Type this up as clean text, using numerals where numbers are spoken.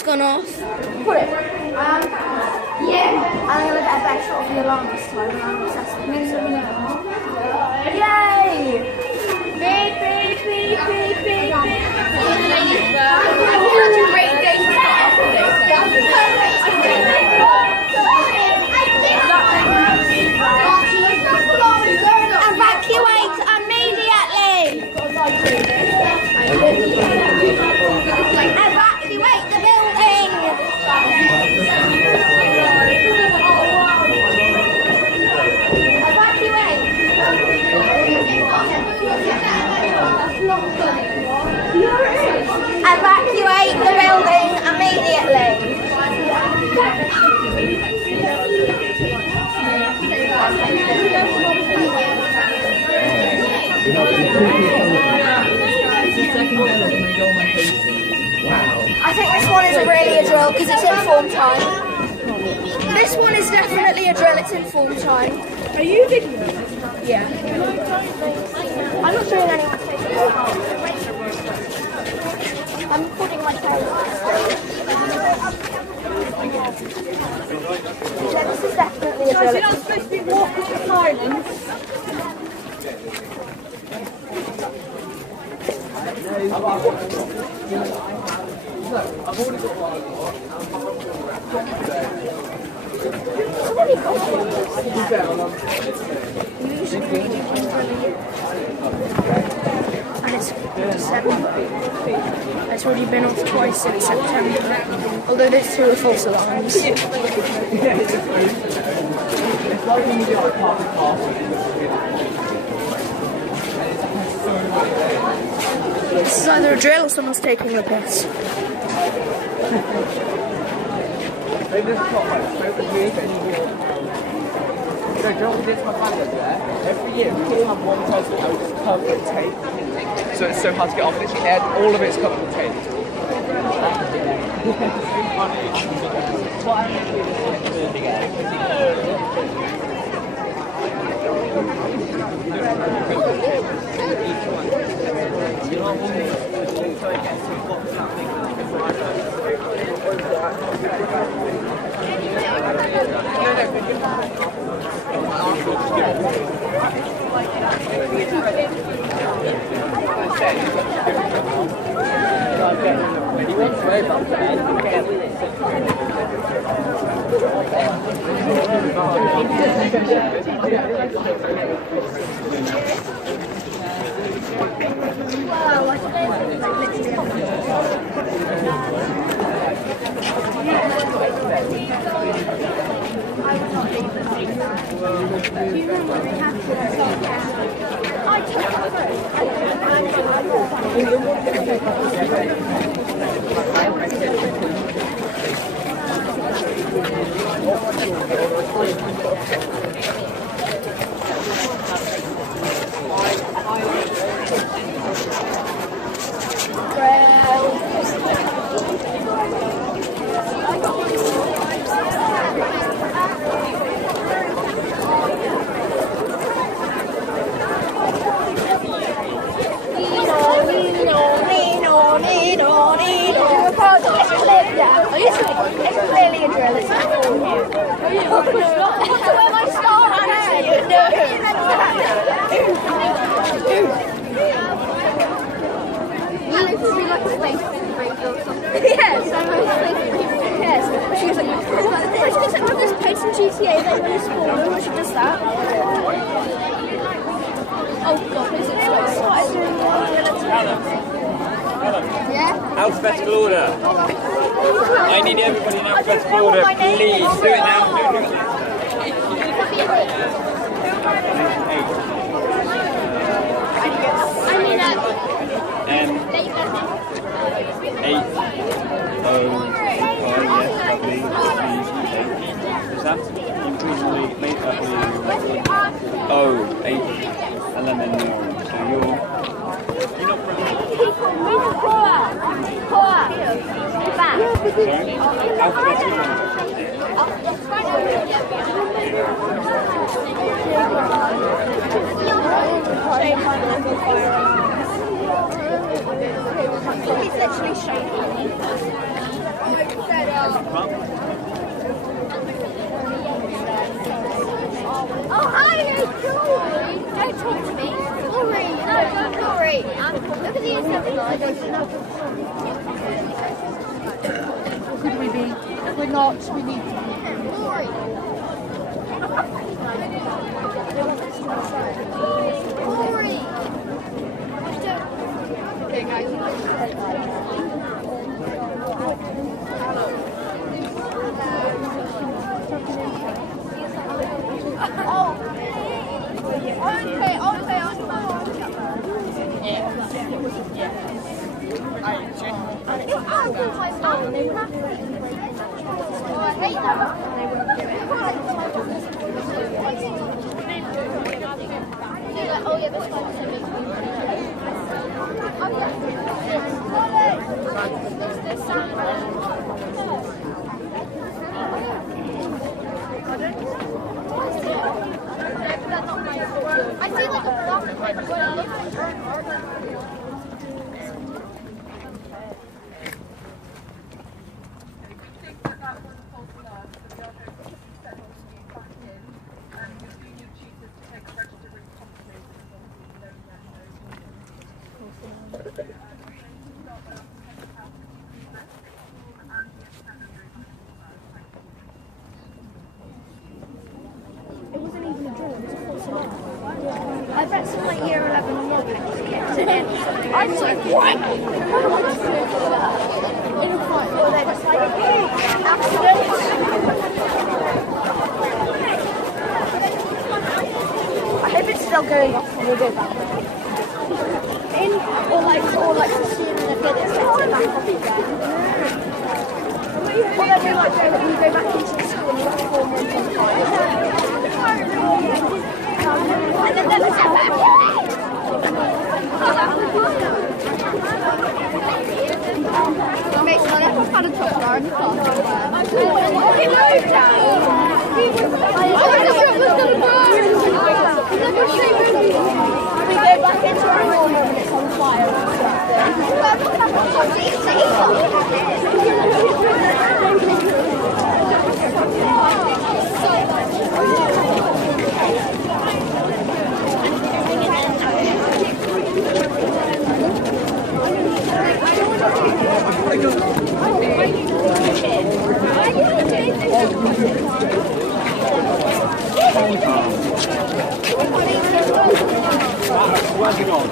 alarm's gone off. Put it. Yeah. I'm gonna get a better shot of the alarm this time. And I'm obsessed with it. So we know. Yay! Beep, beep, beep, beep, beep, beep. Such a great day to start off with this. Evacuate immediately! Evacuate the building! Evacuate the building immediately! I think this one is really a drill because it's in form time. This one is definitely a drill, it's in form time. Are you digging? Yeah. I'm not doing any mistakes. I'm putting my toes. Yeah, this is definitely a drill. You're not supposed to be walking in silence. And it's December. It's already been off twice in September. Although there's 2 are false alarms. This is either a drill or someone's taking the piss. Every year we could have one person who is covered with tape. So it's so hard to get off. Literally, all of it's covered with tape. It's clearly a drill. It's not all here. So when I start, I know. Alex would be like a space breaker or something. Yes. Yes. She was like, when there's pace in GTA, then when you spawn, when she does that. Oh god, is it started doing that? Yeah? Alphabetical order. I need everybody in alphabetical order, please. Do it now. Do it now. Eight. Is that increasingly late O, 8, and then so you're not It's literally shaking. Oh, hi, Corey. Don't talk to me. Corey, no, don't Corey. Look at the inside guy. Could we be? We're not. We need to be. Corey. Corey. Okay, guys. Oh yeah, this one. I see like a block of it. I bet some like year 11 or more just kept it in. I was like, what? In a fight, or they decided, I hope it's still going off when we go back. In, or like assuming that it sets it back off again. Or then we might go back into the school and we've got 4 months on fire. And then never come back. Mate, so I never had a chocolate in the car. We go back into our room and it's on fire. Where's it gone?